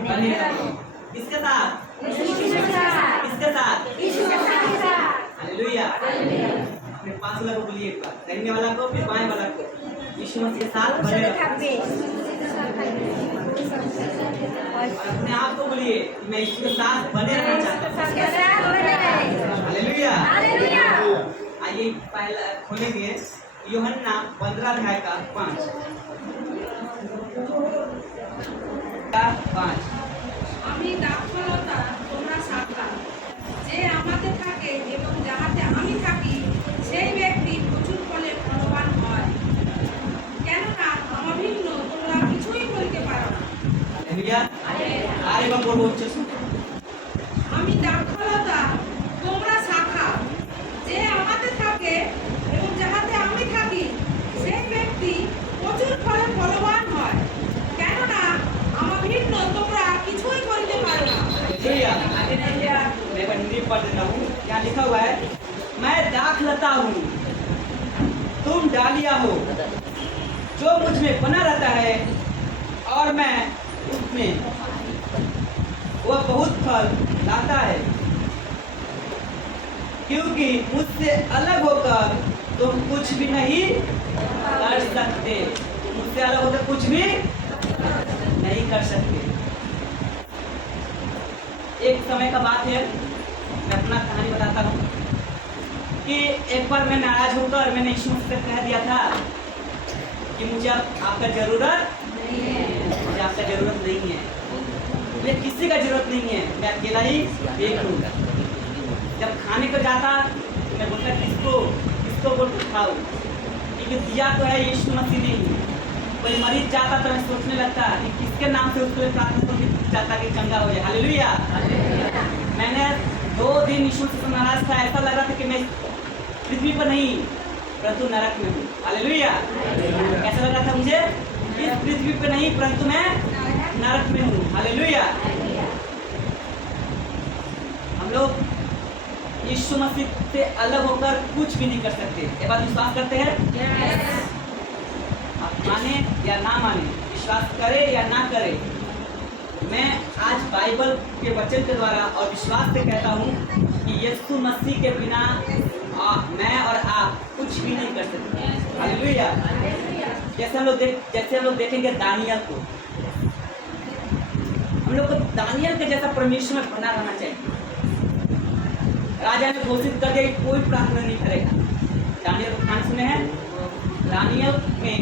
बने रहो। किसके साथ? किसके साथ? हालेलुया। अपने पास वाला को बोलिए एक बार, दाहिने वाला को फिर बाएं वाला को, यीशु मसीह के साथ बने रहो। और अपने आप को बोलिए मैं यीशु के साथ बने रहना चाहता हूँ। हालेलुया। आइए पहला खोलेंगे यूहन्ना 15 अध्याय का 5। আমি দাক্ষলতা তোমরা শাখা যে আমাতে থাকে এবং যাহাতে আমি থাকি সেই ব্যক্তি প্রচুর ফলে ফলবান হয়, কেননা অভিন্ন তোমরা কিছুই করিতে পারো না। हालेलुया। আরেকবার বলবো উচ্চ স্বরে। আমি দাক্ষলতা তোমরা শাখা যে আমাতে থাকে এবং যাহাতে আমি থাকি সেই ব্যক্তি প্রচুর ফলে ফলবান হয়, কেননা অভিন্ন তোমরা কিছুই করিতে পারো না। हालेलुया। मैं हिंदी पढ़ देता हूँ। यहाँ लिखा हुआ है मैं दाखलता हूँ तुम डालिया हो, जो मुझ में बना रहता है और मैं उसमें, वह बहुत फल लाता है, क्योंकि मुझसे अलग होकर तुम कुछ भी नहीं कर सकते। मुझसे अलग होकर कुछ भी नहीं कर सकते। एक समय का बात है, मैं अपना कहानी बताता हूँ कि एक बार मैं नाराज होकर मैंने यीशु से कह दिया था कि मुझे अब आपका जरूरत नहीं है, मुझे आपका जरूरत नहीं है, मुझे किसी का जरूरत नहीं है, मैं अकेला ही एक हूँ। जब खाने को जाता तो मैं बोलता किसको किसको बोल उठाओ, क्योंकि दिया तो है यीशु मसीह ने। कोई मरीज जाता तो मैं सोचने लगता कि किसके नाम से उसके लिए प्रार्थना करके चाहता कि चंगा हो जाए। हालेलुया। मैंने 2 दिन यीशु से नाराज था, ऐसा लगा था कि मैं पृथ्वी पर नहीं परंतु नरक में हूँ। हालेलुया। ऐसा लगा था मुझे इस पृथ्वी पर नहीं परंतु मैं नरक में हूँ। हालेलुया। हम लोग यीशु मसीह से अलग होकर कुछ भी नहीं कर सकते। ये बात विश्वास करते हैं? आप माने या ना माने, विश्वास करे या ना करे, मैं आज बाइबल के वचन के द्वारा और विश्वास से कहता हूँ कि यीशु मसीह के बिना मैं और आप कुछ भी नहीं कर सकते। हालेलुया। जैसे हम लोग देखेंगे दानियल को, हम लोग को दानियल के जैसा परमेश्वर में बना रहना चाहिए। राजा ने घोषित कर दिया कि कोई प्रार्थना नहीं करेगा। दानियल को कहानी सुने हैं? दानियल में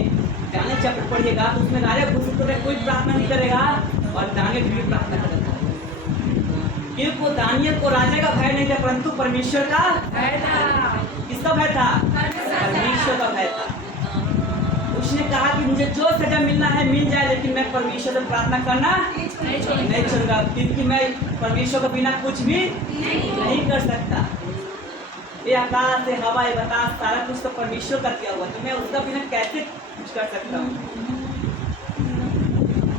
दानियल चैप्टर पढ़िएगा तो उसमें राजा घोषित कर दिया कोई प्रार्थना नहीं करेगा और दानियल भी प्रार्थना करेगा। क्योंकि वो दानियल को राजा का भय नहीं था परंतु परमेश्वर का भय था। किसका भय था? परमेश्वर का भय था। उसने कहा कि मुझे जो सजा मिलना है मिल जाए, लेकिन मैं परमेश्वर से प्रार्थना करना नहीं छोड़ूंगा, क्योंकि मैं परमेश्वर के बिना कुछ भी नहीं कर सकता। ये आकाश से हवा ये बतास सारा कुछ तो परमेश्वर का किया हुआ, तो मैं उसका बिना कैसे कुछ कर सकता हूँ।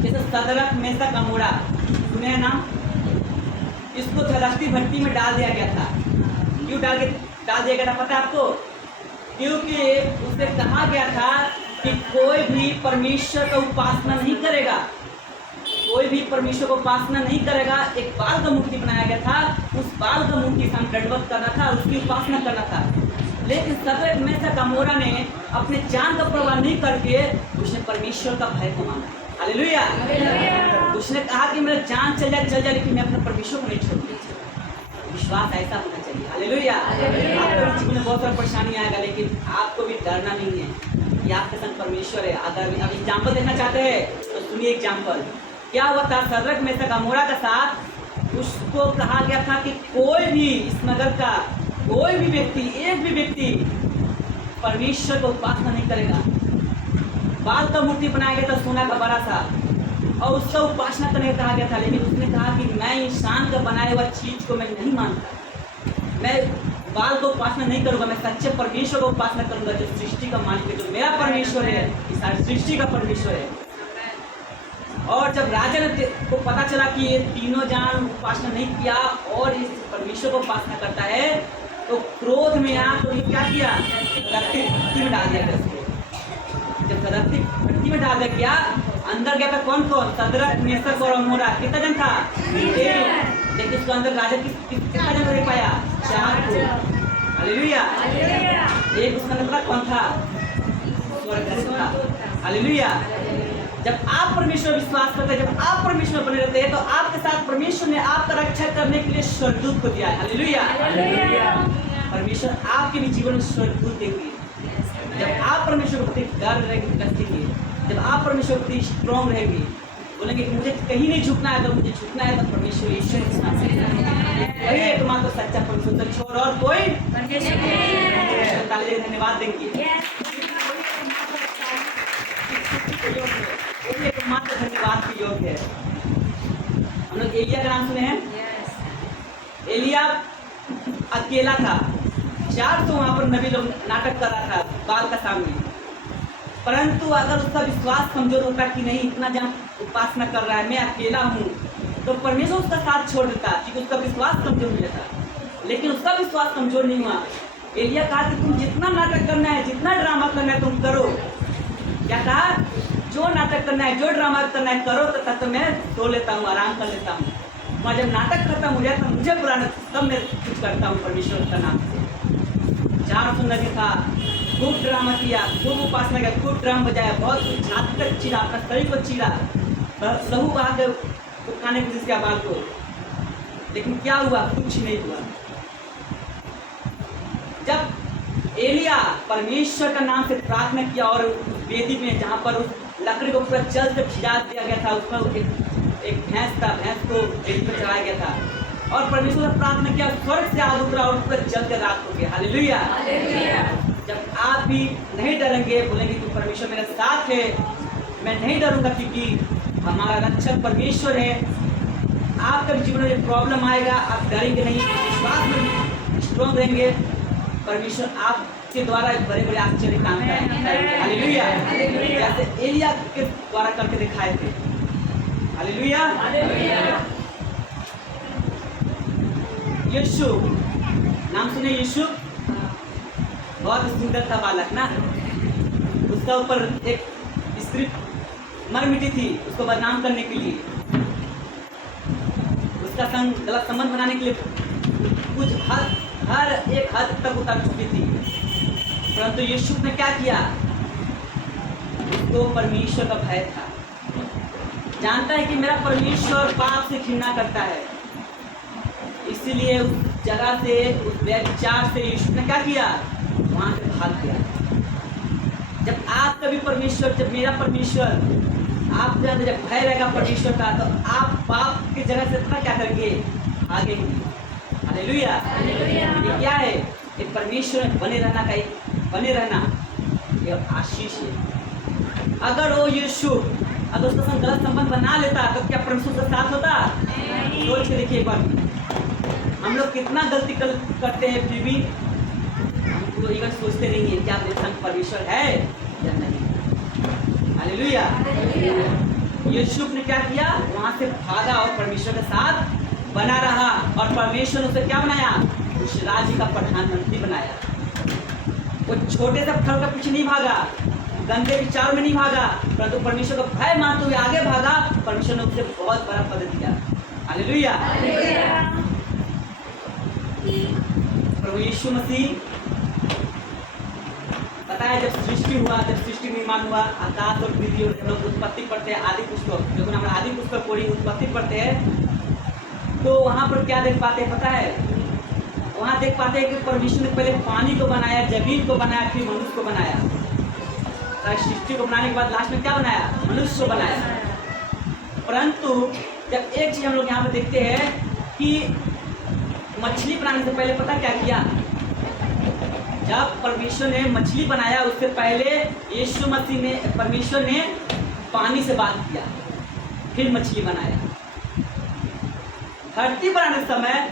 जैसे सदरक मेसक अमोरा सुने हैं नाम, इसको जलस्ती भट्टी में डाल दिया गया था। क्यों डाल दिया गया था पता है आपको? क्योंकि उसे कहा गया था कि कोई भी परमेश्वर का उपासना नहीं करेगा, कोई भी परमेश्वर को उपासना नहीं करेगा। एक बाल का मूर्ति बनाया गया था, उस बाल का मूर्ति से हम दंडवत करना था, उसकी उपासना करना था। लेकिन सदरक मेसक अमोरा ने अपने जान का परवाह नहीं करके उसने परमेश्वर का भय को माना। हालेलुया। उसने कहा कि मेरा जान चल जाए लेकिन मैं अपने परमेश्वर को नहीं छोड़ूंगा। विश्वास ऐसा होना चाहिए। हालेलुया। आपके जीवन में बहुत सारी परेशानी आएगा, लेकिन आपको भी डरना नहीं है कि आपके संग परमेश्वर है। अगर अब एग्जाम्पल देखना चाहते हैं तो सुनिए एग्जाम्पल। क्या हुआ था सदरक मेसक अमोरा के साथ? उसको कहा गया था कि कोई भी इस नगर का कोई भी व्यक्ति, एक भी व्यक्ति परमेश्वर को उपासना नहीं करेगा। बाल का मूर्ति बनाया गया था सोना का बड़ा सा, और उसका उपासना करने कहा गया था। लेकिन उसने कहा कि मैं इंसान का बनाए हुआ चीज को मैं नहीं मानता, मैं बाल को उपासना नहीं करूंगा, मैं सच्चे परमेश्वर को उपासना करूंगा जो सृष्टि का मालिक है, जो मेरा परमेश्वर है, इस सारी सृष्टि का परमेश्वर है। और जब राजा ने को पता चला कि ये तीनों जान उपासना नहीं किया और इस परमेश्वर को उपासना करता है, तो क्रोध में तो ये क्या किया? भट्टी में डाल दिया। जब भट्टी में डाल दिया अंदर गया था कौन कौन? सदरक, मेशक और अबेदनगो। कितना जन था? लेकिन उसको अंदर राजा कितना जन देख पाया? 4 को। हालेलुया। एक उसका अंदर कौन था? स्वर्गदूत था। हालेलुया। जब आप परमेश्वर विश्वास करते हैं, जब आप परमेश्वर बने रहते हैं, तो आपके साथ परमेश्वर ने आपका रक्षा करने के लिए स्वर्गदूत को दिया है। हालेलुया। परमेश्वर आपके भी जीवन में स्वर्गदूत देंगे। जब आप परमेश्वर के प्रति डर रखेंगे, जब आप परमेश्वर के प्रति स्ट्रॉन्ग रहेंगे, बोलेंगे कि मुझे कहीं नहीं झुकना है, अगर मुझे झुकना है तो परमेश्वर यीशु के साथ वही एकमात्र सच्चा परमेश्वर छोड़ और कोई ताली धन्यवाद देंगे। एकमात्र धन्यवाद के योग्य है। हम लोग एलिया का नाम सुने हैं। एलिया अकेला था, 400 वहां पर नबी लोग नाटक कर रहा था बाल का सामने। परंतु अगर उसका विश्वास कमजोर होता कि नहीं, इतना जन उपासना कर रहा है, मैं अकेला हूँ, तो परमेश्वर उसका साथ छोड़ देता, क्योंकि उसका विश्वास कमजोर हो जाता। लेकिन उसका विश्वास कमजोर नहीं हुआ। एलिया कहा कि तुम जितना नाटक करना है, जितना ड्रामा करना है तुम करो। क्या कहा? जो नाटक करना है, जो ड्रामा करना है करो, तो तब तो मैं सो लेता हूँ, आराम कर लेता हूँ। और जब नाटक खत्म हो जाए तो मुझे बुरा नहीं, तब मैं कुछ करता हूँ परमेश्वर का नाम से। 400 नबी था, खूब ड्रामा किया, खूब उपासना किया, खूब ड्राम बजाया, बहुत छाती तक चीरा, अपना शरीर को चीरा, लहू बहा के खाने की कोशिश किया बाल को। लेकिन क्या हुआ? कुछ नहीं हुआ। जब एलिया परमेश्वर का नाम से प्रार्थना किया और वेदी में जहाँ पर उस लकड़ी को पूरा जल से भिजा दिया गया था, उसमें एक भैंस था, भैंस को वेदी पर चढ़ाया गया था और परमेश्वर से प्रार्थना किया, स्वर्ग से आग उतरा और पूरा जल के रात हो गया। हालेलुया। जब आप भी नहीं डरेंगे, बोलेंगे कि परमेश्वर मेरे साथ है, मैं नहीं डरूंगा क्योंकि हमारा रक्षक परमेश्वर है। आपका भी जीवन में प्रॉब्लम आएगा, आप डरेंगे नहीं, विश्वास में स्ट्रॉन्ग रहेंगे। परमेश्वर आपके द्वारा बड़े बड़े आश्चर्य काम करेंगे। हालेलुया। जैसे एलिया के द्वारा करके दिखाए थे। हालेलुया। यीशु नाम सुने? यीशु बहुत सुंदर था बालक ना। उसका ऊपर एक स्त्री मर मिटी थी उसको बदनाम करने के लिए, उसका संग गलत संबंध बनाने के लिए कुछ हर एक हद तक उतर चुकी थी। परंतु यीशु ने क्या किया? उसको परमेश्वर का भय था। जानता है कि मेरा परमेश्वर पाप से घृणा करता है, इसीलिए उस जगह से, उस व्यभिचार से यीशु ने क्या किया? वहां से भाग गया। जब आपका भी परमेश्वर, जब मेरा परमेश्वर आपके अंदर जब भय रहेगा परमेश्वर का, तो आप पाप की जगह से इतना क्या करेंगे? आगे हालेलुया। ये क्या है? एक परमेश्वर में बने रहना का, बने रहना ये आशीष है। अगर वो यीशु अगर उसका संग गलत संबंध बना लेता तो क्या परमेश्वर का साथ होता? सोच के देखिए एक बार। हम लोग कितना गलती करते हैं, फिर भी हम तो ये सोचते नहीं है क्या मेरे संग परमेश्वर है या नहीं। हालेलुया। यीशु ने क्या किया? वहां से भागा और परमेश्वर के साथ बना रहा और परमेश्वर ने उसे क्या बनाया? उस राज्य का प्रधानमंत्री बनाया। वो छोटे से फल का पीछे नहीं भागा, गंदे विचारों में नहीं भागा, परंतु परमेश्वर का भय मानते हुए आगे भागा। परमेश्वर ने उसे बहुत बड़ा पद दिया। हालेलुया। प्रभु यीशु मसीह बताया, जब सृष्टि हुआ, जब सृष्टि निर्माण हुआ, आकाश और पृथ्वी, हम लोग उत्पत्ति पढ़ते हैं, आदि पुस्तक, जब हम आदि पुस्तक पढ़ी, उत्पत्ति पढ़ते हैं, तो वहाँ पर क्या देख पाते हैं पता है? वहाँ देख पाते हैं कि परमेश्वर ने पहले पानी को बनाया, जमीन को बनाया, फिर मनुष्य को बनाया। सृष्टि को बनाने के बाद लास्ट में क्या बनाया? मनुष्य को बनाया। परंतु जब एक चीज हम लोग यहाँ पर देखते हैं कि मछली बनाने से पहले पता क्या किया? जब परमेश्वर ने मछली बनाया, उससे पहले यीशु मसीह ने, परमेश्वर ने पानी से बात किया, फिर मछली बनाया। धरती बनाने समय,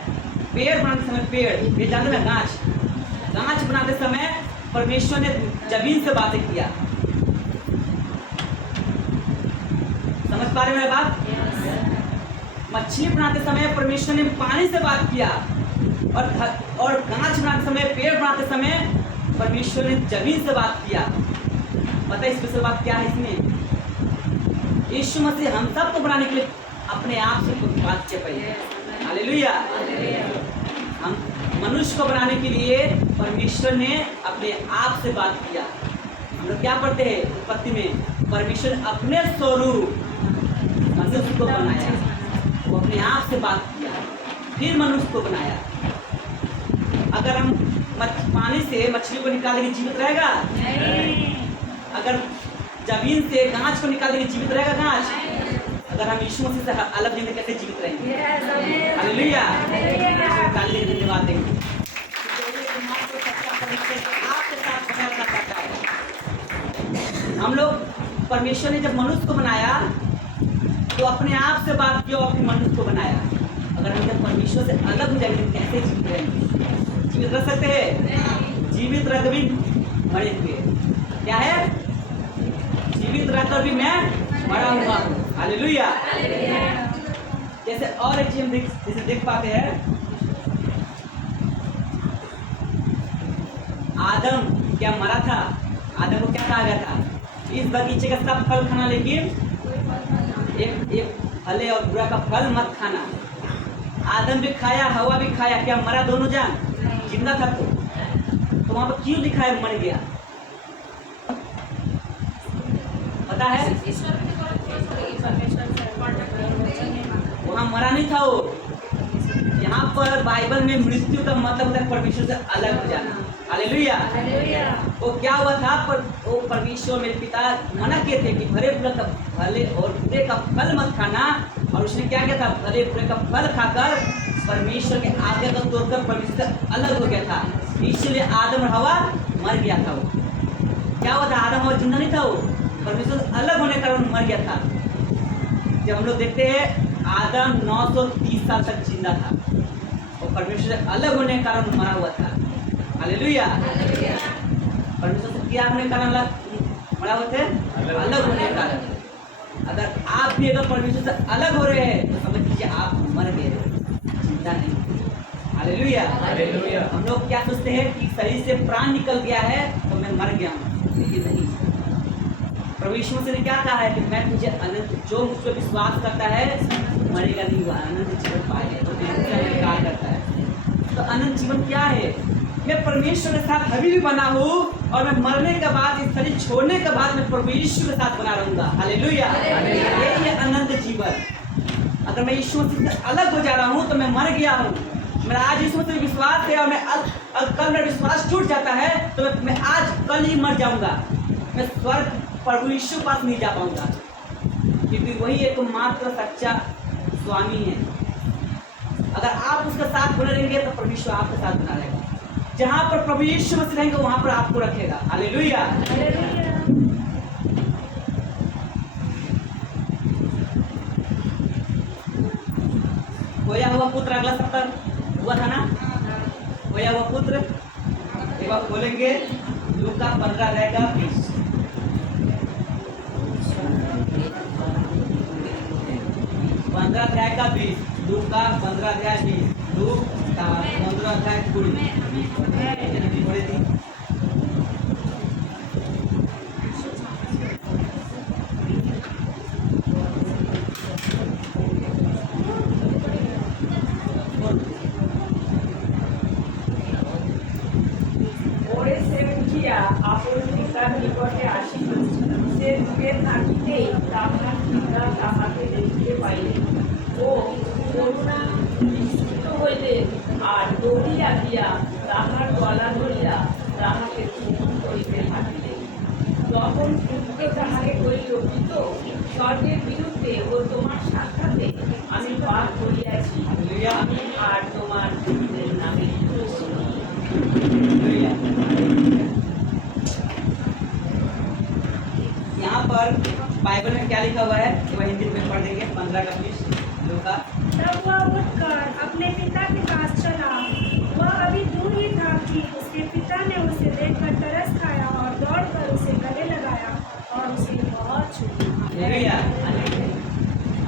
पेड़ बनाने समय, पेड़ जानते ना, गाछ बनाते समय परमेश्वर ने जमीन से बातें किया। समझ पा रहे मेरी बात? मछली बनाते समय परमेश्वर ने पानी से बात किया और गाछ बनाते समय, पेड़ बनाते समय परमेश्वर ने जमीन से बात किया। पता है स्पेशल बात क्या है इसमें? यीशु मसीह हम सबको बनाने के लिए अपने आप से कुछ बात किया पहले। हालेलुया। हम मनुष्य को बनाने के लिए परमेश्वर ने अपने आप से बात किया। हम लोग क्या पढ़ते हैं उत्पत्ति में, परमेश्वर अपने स्वरूप मनुष्य को बनाया, वो अपने आप से बात किया, फिर मनुष्य को बनाया। अगर हम पानी से मछली को निकालेंगे जीवित रहेगा? अगर जमीन से गाछ को निकालेंगे जीवित रहेगा गाछ? अगर हम यीशु मसीह से अलग जिंदगी कैसे जीवित रहेंगे? हालेलुया। ताली देकर धन्यवाद देंगे। आपके साथ बना रहना चाहता है। हम लोग परमेश्वर ने जब मनुष्य को बनाया तो अपने आप से बात की और अपने मनुष्य को बनाया। अगर हम जब परमेश्वर से अलग हो जाएंगे तो कैसे जीवित रहेंगे? जीवित रह सकते हैं? जीवित रहकर भी मरे हुए क्या है? जीवित रहकर भी मैं मरा हुआ हूँ। हालेलुया। जैसे और एक चीज हम जैसे देख पाते हैं, आदम क्या मरा था? आदम को क्या कहा गया था? इस बगीचे का सब फल खाना, लेकिन एक भले और बुरा का फल मत खाना। आदम भी खाया, हवा भी खाया, क्या मरा दोनों जान? जिंदा था तो वहां पर क्यों लिखा है मर गया? पता है? वहाँ मरा नहीं था वो। यहाँ पर बाइबल में मृत्यु का मतलब होता है परमेश्वर से अलग हो जाना। हालेलुया। वो क्या हुआ था? पर वो परमेश्वर मेरे पिता मना किए थे कि भले और बुरे का फल मत खाना, और उसने क्या किया था? भले बुरे का फल खाकर परमेश्वर के आज्ञा को तोड़कर परमेश्वर से अलग हो गया था। इसलिए आदम और हवा मर गया था। वो क्या हुआ था? आदम हवा जिंदा नहीं था, वो परमेश्वर से अलग होने के कारण मर गया था। जब हम लोग देखते हैं आदम 930 साल तक जिंदा था और परमेश्वर से अलग होने के कारण मरा हुआ था। हालेलुया। परमेश्वर से क्या होने के कारण मरा हुए थे? अलग होने के कारण। अगर आप भी अगर परमेश्वर से अलग हो रहे हैं तो समझ लीजिए आप मर गए, जिंदा नहीं। हालेलुया। हम लोग क्या सोचते हैं कि शरीर से प्राण निकल गया है तो मैं मर गया हूँ, लेकिन नहीं। प्रभु यीशु मसीह ने क्या कहा है कि मैं तुझे अनंत, जो मुझ पर विश्वास करता है मरेगा नहीं, हुआ अनंत जीवन पाएगा। तो इनकार करता है। तो अनंत जीवन क्या है? मैं परमेश्वर के साथ अभी भी बना हूँ और मैं मरने के बाद, इस शरीर छोड़ने के बाद मैं प्रभु यीशु के साथ बना रहूंगा। हालेलुया। यही है अनंत जीवन। अगर मैं यीशु मसीह से अलग हो जा रहा हूँ तो मैं मर गया हूँ। मेरा आज यीशु मसीह विश्वास है और मैं कल मेरा विश्वास टूट जाता है तो मैं आज कल ही मर जाऊंगा। मैं स्वर्ग प्रभु यीशु पास नहीं जा पाऊंगा, क्योंकि वही एक मात्र सच्चा स्वामी है। अगर आप उसके साथ बने रहेंगे तो परमेश्वर आपके साथ बना रहेगा। जहाँ पर प्रभु यीशु मसीह रहेंगे वहाँ पर आपको रखेगा। हालेलुया। खोया हुआ पुत्र अगला सप्ताह हुआ था ना? खोया हुआ पुत्र एक बार बोलेंगे, लूका 15 रहेगा 20। 15 अध्याय का 20, लूका 15 अध्याय 20, लूका 15 अध्याय 20। ওরে সেবকিয়া আপন পিতার নিকটে আসিল, সে দূরে থাকিতেই তাহার পিতা তাহাকে দেখিতে পাইলেন ও করুণা বিস্মিত হইলেন, আর দৌড়িয়া গিয়া তাহার গলা ধরিয়া তাহাকে চুম্বন করিতে থাকিলেন। তখন পুত্র তাহাকে কহিল, পিত, স্বর্গের বিরুদ্ধে ও তোমার সাক্ষাতে আমি পাপ করিয়াছি, আমি আর তোমার পিতার নামে यहाँ पर बाइबल में क्या लिखा हुआ है कि वह हिंदी में पढ़ देंगे। 15 का 20 लूका। तब वह उठकर अपने पिता के पास चला। वह अभी दूर ही था कि उसके पिता ने उसे देखकर तरस खाया और दौड़कर उसे गले लगाया और उसे बहुत छुआ।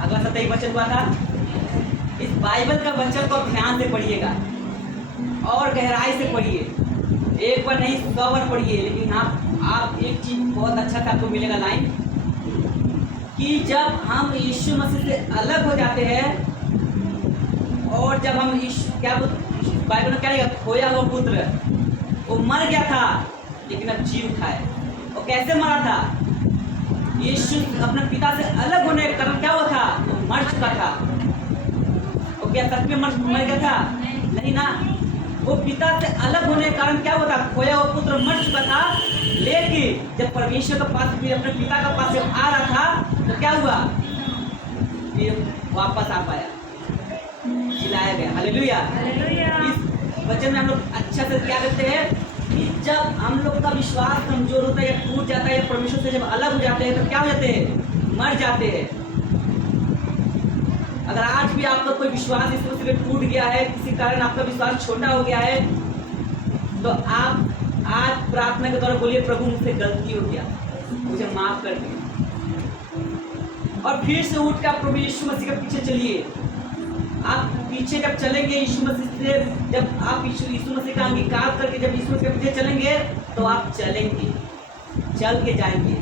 अगला 27 वचन हुआ था। इस बाइबल का वचन को ध्यान से पढ़िएगा और गहराई से पढ़िए। एक बार नहीं 100 बार पढ़िए, लेकिन आप एक चीज बहुत अच्छा से आपको मिलेगा लाइन कि जब हम यीशु मसीह से अलग हो जाते हैं और जब हम बाइबल में क्या लिखा, खोया हुआ पुत्र वो मर गया था लेकिन अब जी उठा है। वो कैसे मरा था? यीशु अपने पिता से अलग होने के कारण क्या हुआ था? वो मर चुका था। वो क्या सच में मर गया था? नहीं ना। वो पिता से अलग होने के कारण क्या हुआ था? खोया हुआ पुत्र मर चुका था, लेकिन जब परमेश्वर के पास फिर अपने पिता के पास जब आ रहा था तो क्या हुआ? फिर वापस आ पाया, जिलाया गया। हालेलुया। इस वचन में हम लोग अच्छा से क्या करते हैं कि जब हम लोग का विश्वास कमजोर होता है या टूट जाता है या परमेश्वर से जब अलग हो जाते हैं तो क्या हो जाते हैं? मर जाते हैं। अगर आज भी आपका कोई विश्वास इस वजह से टूट गया है, किसी कारण आपका विश्वास छोटा हो गया है, तो आप आज प्रार्थना के द्वारा बोलिए, प्रभु मुझसे गलती हो गया, मुझे माफ कर दिए, और फिर से उठ कर प्रभु यीशु मसीह के पीछे चलिए। आप पीछे जब चलेंगे यीशु मसीह से, जब आप यीशु मसीह का अंगीकार करके जब यीशु मसीह के पीछे चलेंगे तो आप चलेंगे, चल के जाएंगे।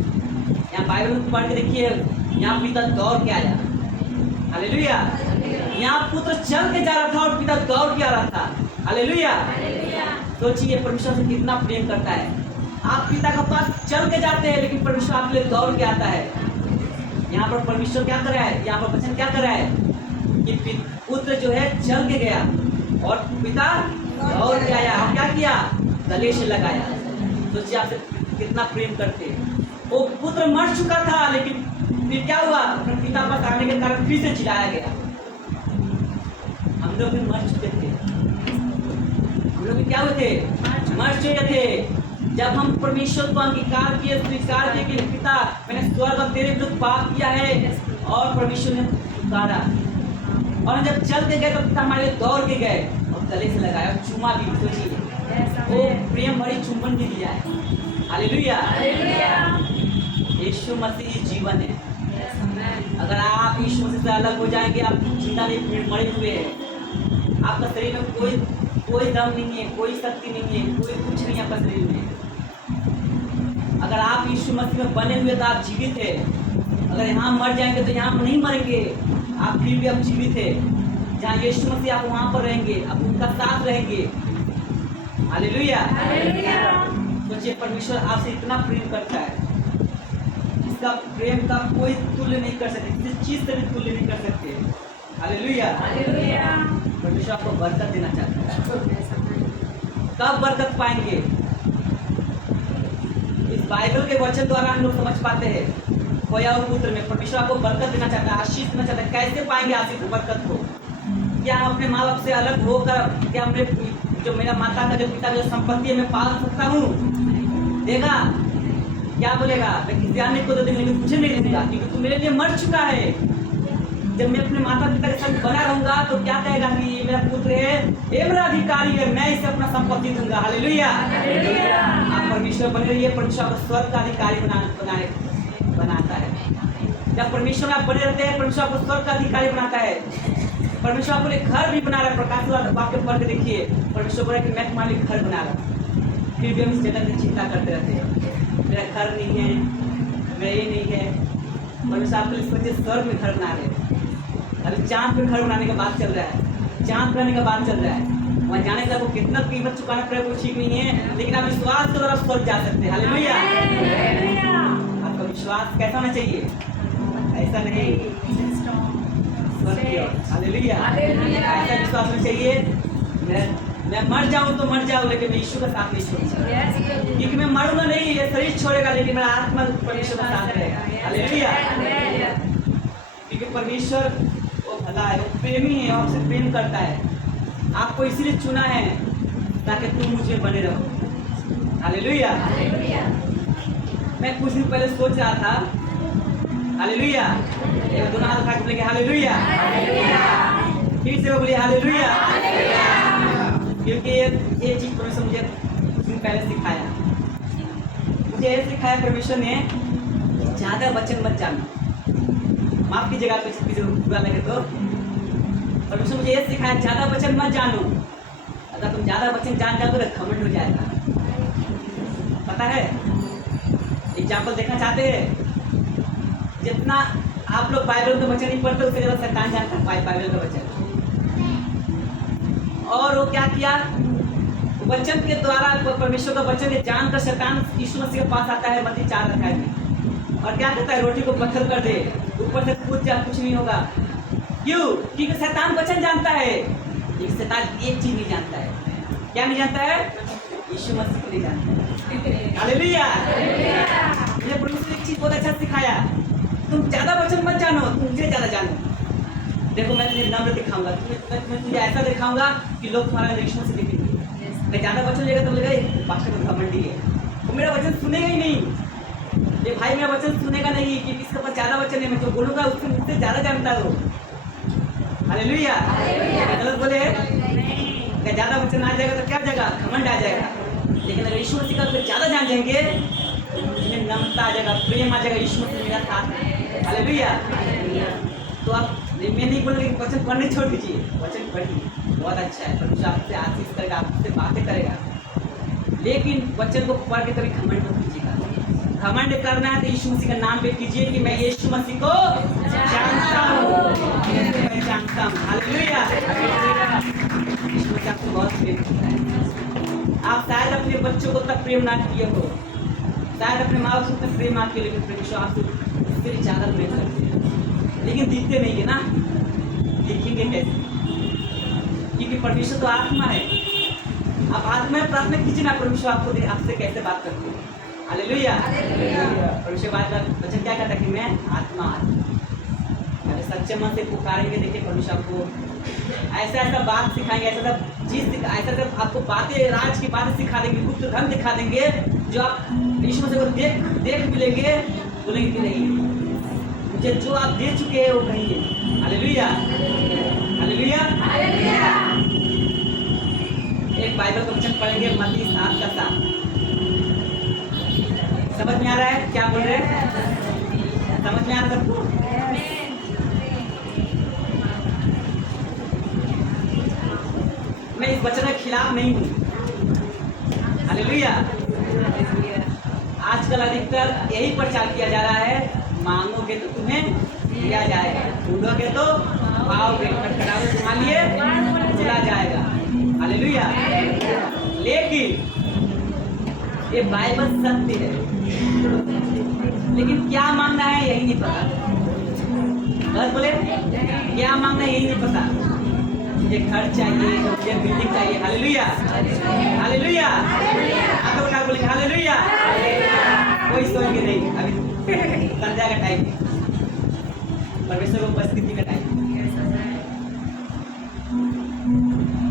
यहाँ बाइबल में पढ़ के देखिए, यहाँ पिता दौड़ के आया। हालेलुया। यहाँ पुत्र चल के जा रहा था और पिता दौड़ के आ रहा था। हालेलुया। सोचिए परमेश्वर से कितना प्रेम करता है। आप पिता के पास चल के जाते हैं लेकिन परमेश्वर आपके लिए दौड़ के आता है। यहाँ पर परमेश्वर क्या कर रहा है? यहाँ पर वचन क्या कर रहा है कि पुत्र जो है चल के गया और पिता दौड़ के आया और क्या किया? गले से लगाया। सोचिए आपसे कितना प्रेम करते हैं। वो पुत्र मर चुका था लेकिन फिर क्या हुआ? अपने पिता पास आने के कारण फिर से जिलाया गया। हम लोग भी मर चुके थे, हम लोग भी क्या हुए थे? मर चुके थे। जब हम परमेश्वर को अंगीकार किए, स्वीकार किए कि पिता मैंने स्वर्ग और तेरे विरुद्ध पाप किया है, और परमेश्वर ने पुकारा और जब चल के गए तो पिता हमारे लिए दौड़ के गए और गले से लगाया और चुमा भी। सोचिए वो प्रेम भरी चुंबन भी दिया है। हालेलुया। यीशु मसीह जीवन है। अगर आप यीशु मसीह से अलग हो जाएंगे, आप जिंदा नहीं, मरे हुए हैं। आपका शरीर में कोई दम नहीं है, कोई शक्ति नहीं है, कोई कुछ नहीं है आपका शरीर में। अगर आप यीशु मसीह में बने हुए तो आप जीवित है। अगर यहाँ मर जाएंगे तो यहाँ नहीं मरेंगे, आप फिर भी आप जीवित है। जहाँ यीशु मसीह आप वहाँ पर रहेंगे, आप उनका साथ रहेंगे। हालेलुया। सोचिए परमेश्वर आपसे इतना प्रेम करता है, इसका प्रेम का कोई तुल्य नहीं कर सकते, किसी चीज से भी तुल्य नहीं कर सकते। हालेलुया। परमेश्वर आपको बरकत देना चाहता है। कब बरकत पाएंगे? इस बाइबल के वचन द्वारा हम लोग समझ पाते हैं। खोया हुआ पुत्र में परमेश्वर आपको बरकत देना चाहता है, आशीष देना चाहता है। कैसे पाएंगे आशीष बरकत को? क्या हम अपने माँ बाप से अलग होकर, क्या हमने जो मेरा माता का जो पिता जो संपत्ति है मैं पाल सकता हूँ? देगा? क्या बोलेगा? मैं किसी अन्य को दे दूंगा लेकिन मुझे नहीं देगा, क्योंकि तू मेरे लिए मर चुका है। जब मैं अपने माता पिता के साथ बना रहूंगा तो क्या कहेगा कि ये मेरा पुत्र है, ये मेरा अधिकारी है, मैं इसे अपना संपत्ति दूंगा। हालेलुया। आप परमेश्वर बने रहिए, परमेश्वर आपको स्वर्ग का अधिकारी बनाता है। जब परमेश्वर आप बने रहते हैं, परमेश्वर आपको स्वर्ग का अधिकारी बनाता है। परमेश्वर आपको लिए घर भी बना रहा है। प्रकाश वाक्य पढ़ के देखिए, परमेश्वर बोला कि मैं तुम्हारे लिए घर बना रहा हूँ। फिर भी हम इस जगत में चिंता करते रहते हैं, मेरा घर नहीं है, मेरा ये नहीं है। परमेश्वर आपके लिए सोचे स्वर्ग में घर बना रहे हैं। अभी चांद पे घर बनाने का बात चल रहा है, चांद बनाने का बात चल रहा है। वहाँ जाने का वो कितना कीमत चुकाना पड़ेगा कोई ठीक नहीं है, लेकिन आप विश्वास के द्वारा स्वर्ग जा सकते हैं। हालेलुया। आपका विश्वास कैसा होना चाहिए? ऐसा नहीं, स्वर्ग की ओर। हालेलुया। ऐसा विश्वास होना चाहिए मैं मर जाऊं तो मर जाऊं लेकिन मैं यीशु का साथ नहीं छोड़ूंगा, क्योंकि मैं मरूंगा नहीं, ये शरीर छोड़ेगा लेकिन मेरा आत्मा परमेश्वर का साथ रहेगा। हालेलुया। क्योंकि परमेश्वर वो भला है, वो प्रेमी है, आपसे प्रेम करता है। आपको इसीलिए चुना है ताकि तुम मुझे बने रहो। हालेलुया। मैं कुछ दिन पहले सोच रहा था, हालेलुया, एक दोनों हाथ उठा के बोलेंगे हालेलुया, फिर से वो बोलिए हालेलुया। क्योंकि ये चीज परमेश्वर मुझे कुछ दिन पहले सिखाया। मुझे ये सिखाया परमेश्वर ने, ज़्यादा वचन मत जानो। माफ की जगह पे किसी को बुरा लगे तो परमेश्वर मुझे ये सिखाया, ज़्यादा वचन मत जानो। अगर तुम ज़्यादा वचन जान जाओ तो घमंड हो जाएगा। पता है, एग्जाम्पल देखना चाहते हैं? जितना आप लोग बाइबल का वचन नहीं पढ़ते उससे ज़्यादा शैतान जानता है बाइबल का वचन। और वो क्या किया, वचन के द्वारा परमेश्वर का वचन के जानकर शैतान यीशु मसीह के पास आता है मत्ती 4 अध्याय में, और क्या कहता है, रोटी को पत्थर कर दे, ऊपर से कूद जा, कुछ नहीं होगा। क्यों? क्योंकि शैतान वचन जानता है, लेकिन शैतान एक चीज नहीं जानता है। क्या नहीं जानता है? यीशु मसीह को नहीं जानता है। हालेलुया। मुझे परमेश्वर ने एक चीज बहुत अच्छा सिखाया, तुम ज्यादा वचन मत जानो, तुम मुझे ज्यादा जानो। देखो मैं तुझे नम्र दिखाऊंगा, मैं तुझे ऐसा दिखाऊंगा कि लोग तुम्हारा निरीक्षण से देखेंगे। मैं ज्यादा वचन लेगा तो बोलेगा पास्टर को घमंडी है, वो मेरा वचन सुनेगा ही नहीं। ये भाई मेरा वचन सुनेगा नहीं कि इसके पास ज्यादा वचन है, मैं जो बोलूंगा उससे मुझसे ज्यादा जानता है वो। हालेलुया। गलत बोले? अगर ज्यादा वचन आ जाएगा तो क्या जाएगा? घमंड आ जाएगा। लेकिन अगर यीशु मसीह का ज्यादा जान जाएंगे तो मुझे नम्रता आ जाएगा, प्रेम आ जाएगा, यीशु मसीह मेरा साथ है। हालेलुया। तो आप, मैं नहीं बोल रही वचन पढ़ने छोड़ दीजिए, वचन पढ़िए, बहुत अच्छा है, परमेश्वर आपसे आशीष करेगा, आपसे बातें करेगा। लेकिन वचन को पढ़ के कभी घमंड मत कीजिएगा। घमंड करना है तो यीशु मसीह का नाम पे कीजिए कि मैं यीशु मसीह को जानता हूँ, मैं जानता हूँ। हालेलुया। यीशु मसीह आपको बहुत प्रेम करता है। आप शायद अपने बच्चों को तक प्रेम ना किए हो, शायद अपने माँ बाप से उतना प्रेम ना किए, लेकिन परमेश्वर आपसे उससे भी ज़्यादा प्रेम करते हैं। लेकिन दिखते नहीं है ना, दिखेंगे कैसे? क्योंकि परमेश्वर तो आत्मा है। आप आत्मा में प्रार्थना कीजिए ना, परमेश्वर आपको आपसे कैसे बात करते हैं। हालेलुया। परमेश्वर बात वचन क्या कहता है कि मैं आत्मा, अगर सच्चे मन से पुकारेंगे, देखिए परमेश्वर आपको ऐसा ऐसा बात सिखाएंगे, ऐसा ऐसा चीज ऐसा ऐसा आपको बातें, राज की बातें सिखा देंगे, गुप्त धर्म दिखा देंगे, जो आप यीशु मसीह को देख मिलेंगे, बोलेंगे कि नहीं मुझे जो आप दे चुके हैं वो कहिए। हालेलुया। हालेलुया। एक बाइबल का वचन पढ़ेंगे, मत्ती 7:7। समझ में आ रहा है क्या बोल रहे हैं? समझ में आ रहा सबको? मैं इस वचन के खिलाफ नहीं हूँ। हालेलुया। आजकल अधिकतर यही प्रचार किया जा रहा है, मांगोगे तो तुम्हें दिया जाएगा, ढूंढोगे तो पाओगे, खटखटाओगे तुम्हारे लिए खुला जाएगा। हालेलुया। लेकिन ये बाइबल सत्य है, लेकिन क्या मांगना है यही नहीं पता। बस बोले क्या मांगना है यही नहीं पता। मुझे घर चाहिए, मुझे बिल्डिंग चाहिए। हालेलुया। हालेलुया। आप लोग क्या बोलेंगे? हालेलुया। कोई सोएंगे नहीं, अभी संध्या का टाइम, परमेश्वर को उपस्थिति का टाइम।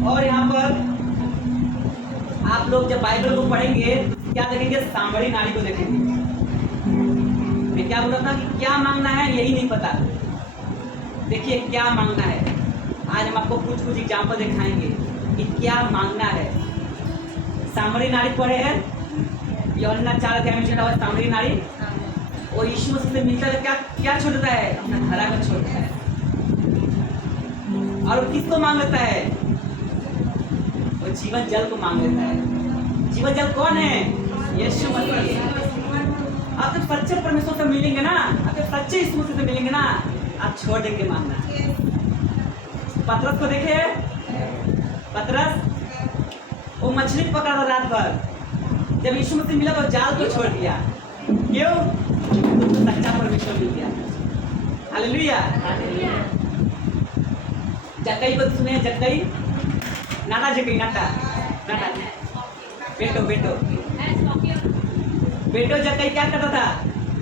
और यहाँ पर आप लोग जब बाइबल को पढ़ेंगे क्या देखेंगे? सांवरी नारी को देखेंगे। मैं क्या बोल रहा था कि क्या मांगना है यही नहीं पता। देखिए क्या मांगना है, आज हम आपको कुछ कुछ एग्जाम्पल दिखाएंगे कि क्या मांगना है। सांवरी नारी पढ़े हैं, यूहन्ना 4 में लिखा हुआ सांवरी नारी, वो यीशु मसीह से मिलता है, क्या क्या छोड़ता है? अपना घड़ा को छोड़ता है। और किसको मांग लेता है? वो जीवन जल को मांग लेता है। जीवन जल कौन है? यीशु मसीह। आप जब सच्चे परमेश्वर से मिलेंगे ना, आप जब सच्चे यीशु मसीह से मिलेंगे ना, आप छोड़ देंगे मांगना। पतरस को देखे, पतरस वो मछली पकड़ा था रात भर, जब यीशु मसीह मिला तो जाल को छोड़ दिया। क्यों? तो सच्चा परमेश्वर मिल गया। हालेलुया। जक्कई को सुने? जक्कई नाटा, जक्कई नाटा नाटा, बेटो बेटो बेटो जक्कई क्या करता था?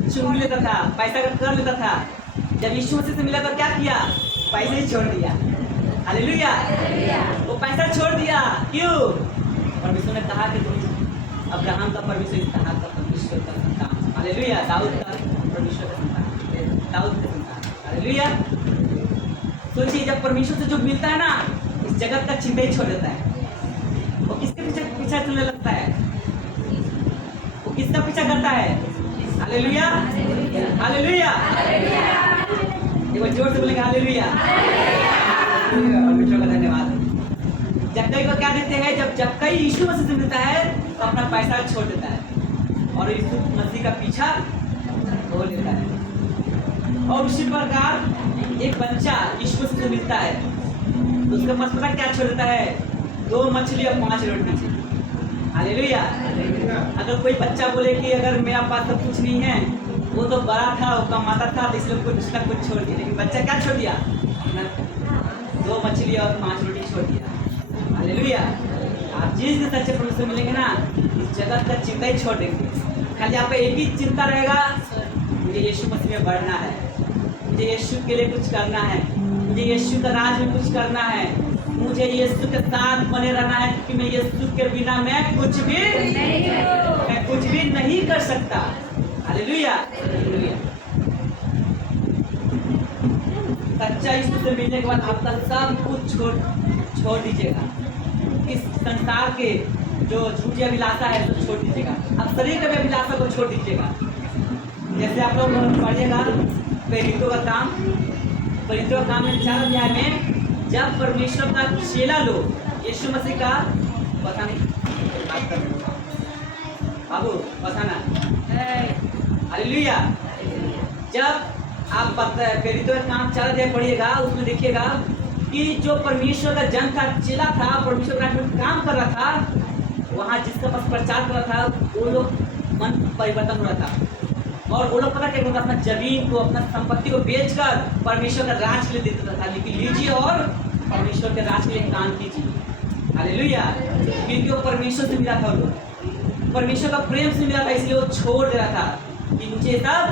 चुंग लेता था, पैसा कर लेता था। जब यीशु मसीह से मिला तो क्या किया? पैसे ही छोड़ दिया। हालेलुया। वो पैसा छोड़ दिया। क्यों? परमेश्वर ने कहा कि तुम अब्राहम का परमेश्वर, इसहाक का परमेश्वर का संतान। हालेलुया। दाऊद का परमेश्वर का संतान, दाऊद का संतान। हालेलुया। सोचिए जब परमेश्वर से जो मिलता है ना, इस जगत का चिंता ही छोड़ देता है। वो किसके पीछे पीछा चलने लगता है? वो किसका पीछा करता है? हालेलुया। हालेलुया। एक बार जोर से बोलेंगे हालेलुया। परमेश्वर का धन्यवाद। जक्कई को क्या देते हैं? जब जक्कई यीशु मसीह से मिलता है तो अपना पैसा छोड़ देता है और यीशु मसीह का पीछा हो लेता है। और उसी प्रकार एक बच्चा यीशु से मिलता है तो उसका पास पता क्या छोड़ देता है? 2 मछली और 5 रोटी से। हालेलुया। अगर कोई बच्चा बोले कि अगर मेरा पास तो कुछ नहीं है, वो तो बड़ा था, वो कमाता था, तो इसलिए कुछ ना कुछ छोड़ दिया, लेकिन बच्चा क्या छोड़ दिया? 2 मछली और 5 रोटी छोड़ दिया। हालेलुया। आप जिस दिन सच्चे परमेश्वर मिलेंगे ना, इस जगत का चिंता ही छोड़ देंगे। खाली आपका एक ही चिंता रहेगा, मुझे यीशु मसीह में बढ़ना है, मुझे यीशु के लिए कुछ करना है, मुझे यीशु का राज में कुछ करना है, मुझे यीशु के साथ बने रहना है, क्योंकि मैं यीशु के बिना मैं कुछ भी नहीं कर सकता। हालेलुया। हालेलुया। सच्चा यीशु से मिलने के बाद आपका सब कुछ छोड़ दीजिएगा। इस संसार के जो झूठी अभिलाषा है तो छोड़ दीजिएगा। अब शरीर के अभिलाषा को छोड़ दीजिएगा। जैसे आप लोग पढ़िएगा प्रेरितों का काम में 4 अध्याय में, जब परमेश्वर का चेला लोग यीशु मसीह का पता नहीं बाबू बताना। हालेलुया। जब आप प्रेरितों का काम 4 अध्याय पढ़िएगा, उसमें देखिएगा कि जो परमेश्वर का जन था, चेला था, परमेश्वर का काम कर रहा था, वहाँ जिसका पास प्रचार कर रहा था, वो लोग मन परिवर्तन हो रहा था और वो लोग पता क्या करता, अपना जमीन को, अपना संपत्ति को बेचकर परमेश्वर का राज के लिए दे देता था। लेकिन लीजिए और परमेश्वर के राज के लिए काम कीजिए। हालेलुया। क्योंकि वो परमेश्वर से मिला था, वो लोग परमेश्वर का प्रेम से मिला था, इसलिए वो छोड़ दे रहा था कि मुझे सब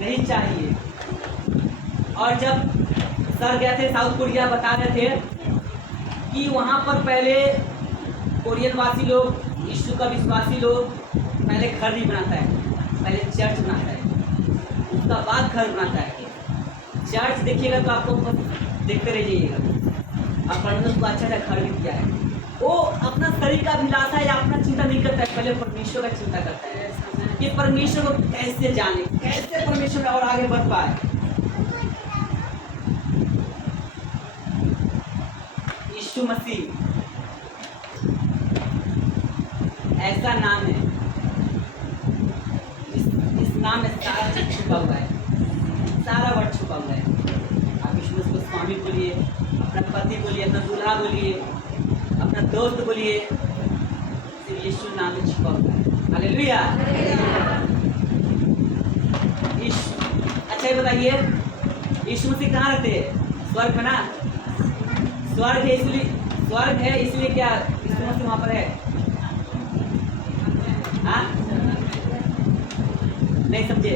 नहीं चाहिए। और जब सर गए थे साउथ कोरिया, बता रहे थे कि वहाँ पर पहले कोरियन वासी लोग, यीशु का विश्वासी लोग पहले घर नहीं बनाता है, पहले चर्च बनाता है, उसका बाद घर बनाता है। चर्च देखिएगा तो आपको देखते रह जाइएगा। अब परमेश्वर को अच्छा घर भी दिया है। वो अपना शरीर का अभिलाषा या अपना चिंता नहीं करता है, पहले परमेश्वर का चिंता करता है कि परमेश्वर को कैसे जाने, कैसे परमेश्वर और आगे बढ़ पाए। यीशु मसीह ऐसा नाम है, इस नाम में सारा चीज छुपा हुआ है, सारा वर्ड छुपा हुआ है। आप यीशु मसीह को स्वामी बोलिए, अपना पति बोलिए, अपना दूल्हा बोलिए, अपना दोस्त बोलिए, सिर्फ यीशु नाम में छुपा हुआ है। हालेलुया। अच्छा ये बताइए, यीशु मसीह कहाँ रहते हैं? स्वर्ग में ना। स्वर्ग है इसलिए क्या यीशु मसीह वहाँ पर है? हाँ, नहीं समझे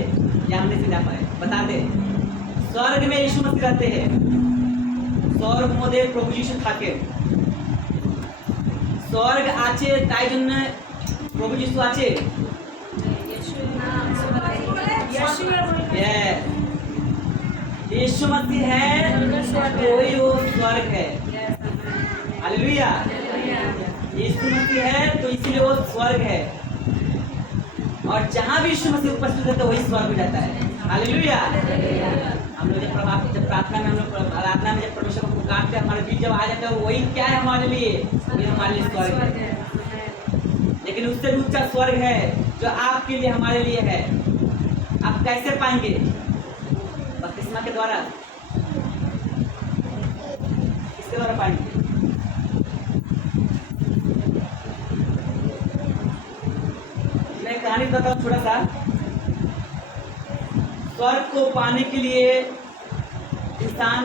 या हम नहीं समझा पाए, बता दे। स्वर्ग में यीशु मसीह रहते हैं। स्वर्ग মধ্যে প্রভু যিশু থাকে। স্বর্গ আছে তাই জন্য প্রভু যিশু আছে। यीशु मसीह है तो वही वो स्वर्ग है। हालेलुया। यीशु मसीह है तो इसलिए वो स्वर्ग है, और जहाँ भी यीशु मसीह उपस्थित रहता है वही स्वर्ग में जाता है। हालेलुया। हम लोग जब प्रार्थना में, हम लोग आराधना में जब परमेश्वर को पुकारते हैं, हमारे बीच जब आ जाता है, वही क्या है हमारे लिए? ये हमारे लिए स्वर्ग है। लेकिन उससे भी ऊंचा स्वर्ग है जो आपके लिए, हमारे लिए है। आप कैसे पाएंगे? बपतिस्मा के द्वारा। किसके द्वारा पाएंगे? मैं कहानी बताऊं थोड़ा सा। स्वर्ग को पाने के लिए इंसान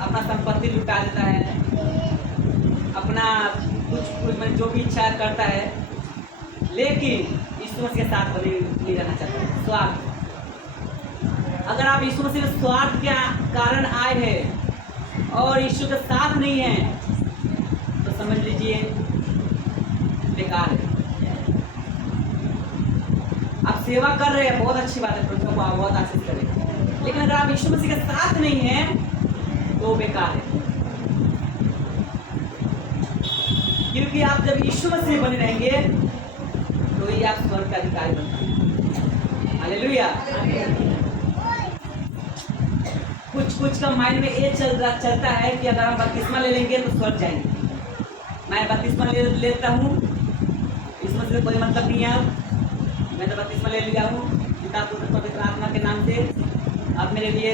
अपना संपत्ति लुटा देता है, अपना कुछ जो भी इच्छा करता है, लेकिन यीशु मसीह के साथ बने नहीं रहना चाहता है। स्वार्थ। अगर आप यीशु मसीह के स्वार्थ के कारण आए हैं और यीशु के साथ नहीं हैं, तो समझ लीजिए बेकार है। आप सेवा कर रहे हैं, बहुत अच्छी बात है, प्रभु को बहुत आशीष करें, लेकिन अगर आप यीशु मसीह के साथ नहीं हैं तो बेकार है। क्योंकि आप जब यीशु मसीह बने रहेंगे तो ही आप स्वर्ग का अधिकारी बन पाएंगे। हालेलुया। कुछ का माइंड में ये चलता है कि अगर हम बपतिस्मा ले लेंगे तो स्वर्ग जाएंगे। मैं बपतिस्मा लेता हूँ, इसमें से कोई मतलब नहीं है। मैं तो बपतिस्मा ले लिया हूँ पिता पुत्र पवित्र आत्मा के नाम से, अब मेरे लिए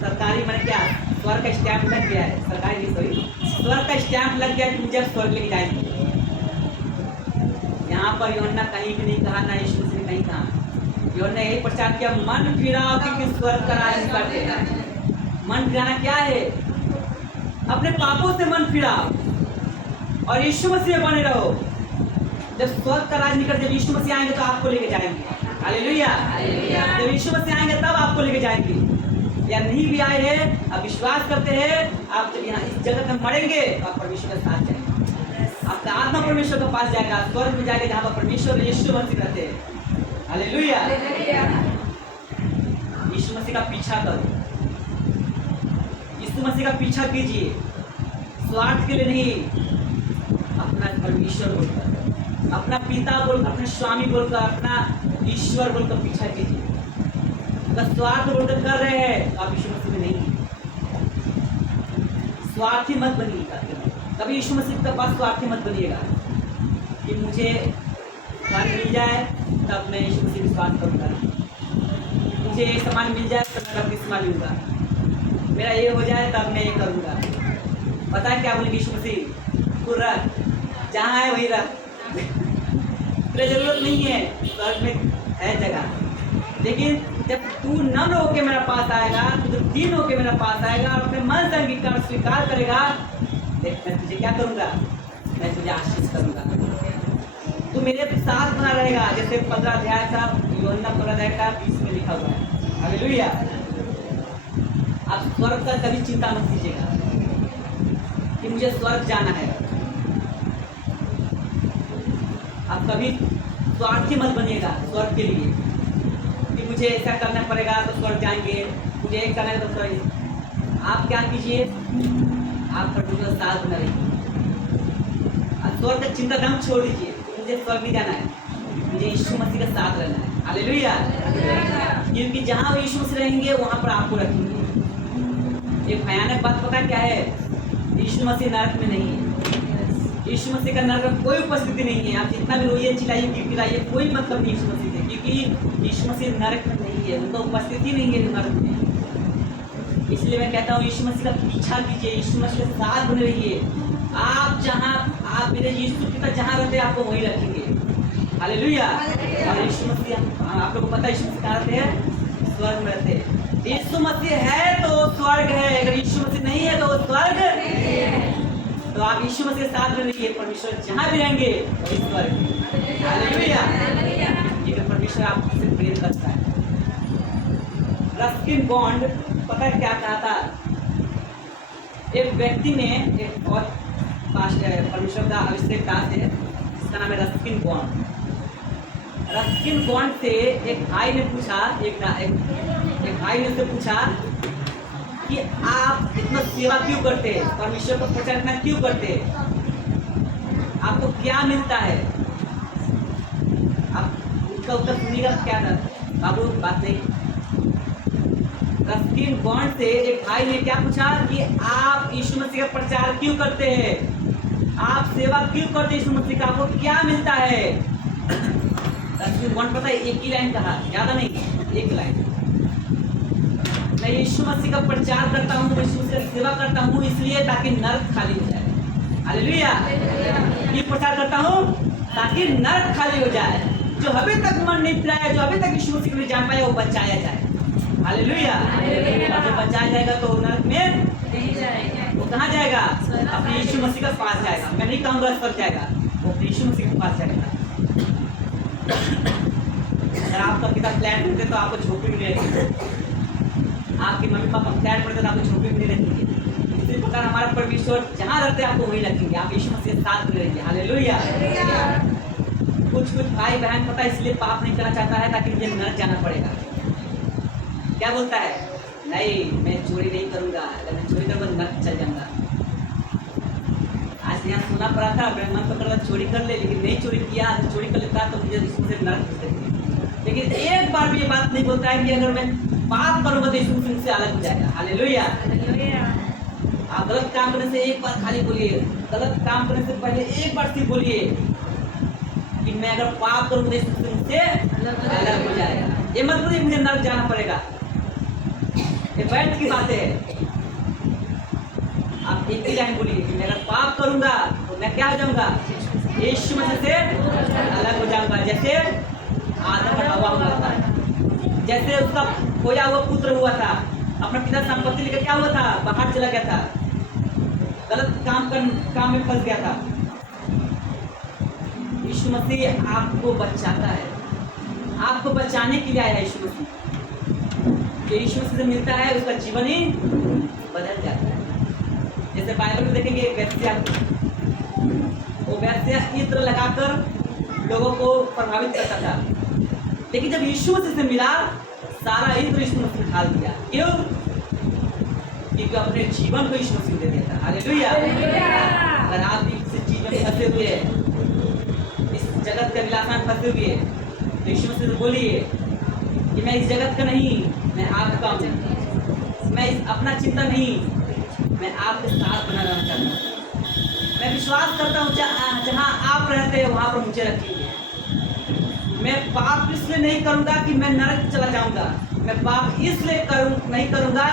सरकारी मैंने क्या स्वर्ग का स्टैंप लग गया है, सरकारी नहीं सॉरी, स्वर्ग का स्टैंप लग गया कि मुझे अब स्वर्ग लेके जाएंगे। यहाँ पर यूहन्ना कहीं भी नहीं कहा, ना यीशु मसीह ने कहीं कहा। यूहन्ना यही प्रचार किया, मन फिराओ क्योंकि स्वर्ग का राज निकट है। मन फिराना क्या है? अपने पापों से मन फिराओ और यीशु मसीह में बने रहो। जब स्वर्ग का राज निकट, जब यीशु मसीह आएंगे तो आपको लेके जाएंगे। हालेलुया। जब यीशु मसीह आएंगे तब आपको लेके जाएंगे। या नहीं भी आए हैं, आप विश्वास करते हैं, आप जब यहाँ इस जगत में मरेंगे तो आप परमेश्वर के साथ जाएंगे। आपका आत्मा परमेश्वर के पास जाएगा, स्वर्ग में जाएगा जहाँ पर परमेश्वर और यीशु मसीह रहते हैं। हालेलुया। यीशु मसीह का पीछा करो, यीशु मसीह का पीछा कीजिए, स्वार्थ के लिए नहीं, अपना परमेश्वर बोलकर, अपना पिता बोलकर, अपने स्वामी बोलकर, अपना ईश्वर बोलकर पीछा कीजिए। अगर स्वार्थ बोलकर कर रहे हैं तो आप यीशु मसीह में नहीं हैं। स्वार्थी मत बनिएगा, कभी यीशु मसीह के पास स्वार्थी मत बनिएगा कि मुझे घर मिल जाए तब मैं यीशु मसीह विश्वास करूँगा, मुझे ये सामान मिल जाए तब मैं अपनी सामान लूँगा, मेरा ये हो जाए तब मैं ये करूँगा। पता है क्या बोलेंगे यीशु मसीह? तू रख, जहाँ है वही रख, तेरे जरूरत नहीं है, स्वर्ग में है जगह। लेकिन जब तू नम्र होके मेरे पास आएगा, तू दीन होके मेरे पास आएगा और अपने मन से अंगीकार स्वीकार करेगा, देख मैं तुझे क्या करूँगा, मैं तुझे आशीष करूँगा। तू मेरे साथ बना रहेगा, जैसे 15 अध्याय का यूहन्ना 15 अध्याय का 20 में लिखा हुआ है। हालेलुया। आप स्वर्ग का कभी चिंता मत कीजिएगा कि मुझे स्वर्ग जाना है। आप कभी स्वार्थी मत बनिएगा स्वर्ग के लिए कि मुझे ऐसा करना पड़ेगा तो स्वर्ग जाएंगे, मुझे एक करना है तो स्वर्ग। आप क्या कीजिए, आप परमेश्वर के साथ बना रहिए। आप स्वर्ग का चिंता दम छोड़ दीजिए, मुझे स्वर्ग नहीं जाना है, मुझे यीशु मसीह के साथ रहना है। हालेलुया। क्योंकि जहाँ यीशु मसीह रहेंगे वहाँ पर आपको रखेंगे। एक भयानक बात पता क्या है? यीशु मसीह नरक में नहीं है। यीशु मसीह का नरक में कोई उपस्थिति नहीं है। आप जितना भी रोइए, चिल्लाइए, गिड़गिड़ाइए, कोई मतलब नहीं यीशु मसीह से, क्योंकि यीशु मसीह नरक में नहीं है, उनका उपस्थिति नहीं है नरक में। इसलिए मैं कहता हूँ यीशु मसीह का पीछा कीजिए, यीशु मसीह के साथ बने रहिए। आप जहाँ, आप मेरे यीशु पिता जहाँ रहते हैं आपको वहीं रखेंगे। हालेलुया। और यीशु मसीह, आप लोगों को पता है यीशु मसीह कहाँ रहते हैं? स्वर्ग में रहते हैं। यीशु मसीह है तो स्वर्ग है, अगर यीशु मसीह नहीं है तो स्वर्ग नहीं है। तो आप यीशु मसीह के साथ रहिए, परमेश्वर जहाँ भी रहेंगे वही स्वर्ग। हालेलुया। ये परमेश्वर आपसे प्रेम करता है। रस्किन बॉन्ड पता है क्या कहा था? एक व्यक्ति ने, एक और परमेश्वर का अभिषेक दास है, इसका नाम है रस्किन बॉन्ड। रस्किन बॉन्ड से एक भाई ने पूछा, एक भाई ने उससे पूछा कि आप इतना सेवा क्यों करते हैं, परमेश्वर को प्रचार इतना क्यों करते हैं, आपको क्या मिलता है? आप उसका उत्तर सुनिएगा क्या था? बाबू बात नहीं। रस्किन बॉन्ड से एक भाई ने क्या पूछा कि आप यीशु मसीह का प्रचार क्यों करते हैं, आप सेवा क्यों करते हैं यीशु मसीह का, आपको क्या मिलता है? रस्किन बॉन्ड पता है एक ही लाइन कहा, ज़्यादा नहीं, एक लाइन। मैं यीशु मसीह का प्रचार करता हूँ, यीशु मसीह की सेवा करता हूँ इसलिए ताकि नरक खाली हो जाए। हालेलुया। ये प्रचार करता हूँ ताकि नरक खाली हो जाए। जो अभी तक मन नहीं फिराया, जो अभी तक यीशु मसीह को नहीं जान पाया, वो बचाया जाए। हालेलुया। और जब बचाया जाएगा तो नरक में नहीं जाएगा। वो कहाँ जाएगा? अपने यीशु मसीह के पास जाएगा। मैं नहीं कहूँगा स्वर्ग जाएगा, वो अपने यीशु मसीह के पास जाएगा। अगर आपका पिता फ्लैट होते तो आपको झोपड़ी में रहेगी, आपके मम्मी पापा फ्लैट पड़ते तो आपको झोपड़ी में रहेंगे। इसी प्रकार हमारा परमेश्वर जहाँ रहते हैं आपको वहीं रखेंगे। आप यीशु मसीह के साथ में रहेंगे। हालेलुया। कुछ भाई बहन पता इसलिए पाप नहीं करना चाहता है ताकि मुझे नरक जाना पड़ेगा। क्या बोलता है? नहीं मैं चोरी नहीं करूँगा, अगर मैं चोरी करूँगा नरक चल जाऊँगा। आज यहाँ सुना पड़ा था, मेरा मन तो कर रहा चोरी कर ले, लेकिन नहीं चोरी किया, चोरी कर लेता तो मुझे इससे नरक हो सकती। लेकिन एक बार भी ये बात नहीं बोलता है कि अगर मैं पाप करूँगा तो यीशु मसीह से अलग हो जाएगा। हालेलुया। आप गलत काम करने से एक बार खाली बोलिए, गलत काम करने से पहले एक बार सिर्फ बोलिए कि मैं अगर पाप करूँगा तो यीशु मसीह से अलग हो जाएगा। ये मत बोलिए मुझे नरक जाना पड़ेगा। ये व्यर्थ की बातें है। आप एक ही लाइन बोलिए कि मैं अगर पाप करूंगा तो मैं क्या हो जाऊंगा, यीशु मसीह से अलग हो जाऊंगा, जैसे आदम और हवा हुआ था, जैसे उसका खोया हुआ पुत्र हुआ था, अपना पिता संपत्ति लेकर क्या हुआ था, बाहर चला गया था, गलत काम में फंस गया था। यीशु मसीह आपको बचाता है, आपको बचाने के लिए आया यीशु मसीह। जो यीशु मसीह से मिलता है उसका जीवन ही बदल जाता है। जैसे बाइबल में देखेंगे एक वेश्या, वो वेश्या इत्र लगाकर लोगों को प्रभावित करता था, लेकिन जब यीशु मसीह से मिला सारा इत्र यीशु मसीह ढाल दिया। क्यों? क्योंकि अपने जीवन को यीशु मसीह दे दिया था। हालेलुया। अगर आप इस चीज में फंसे हुए हैं, इस जगत के अभिलाषा में फंसे हुए, तो यीशु मसीह से बोलिए कि मैं इस जगत का नहीं, मैं आपका हूँ। मैं अपना चिंता नहीं, मैं आपके साथ बना रहना चाहता हूँ। मैं विश्वास करता हूँ जहाँ आप रहते हैं वहाँ पर मुझे रखिए। मैं पाप इसलिए नहीं करूँगा कि मैं नरक चला जाऊँगा, मैं पाप इसलिए नहीं करूँगा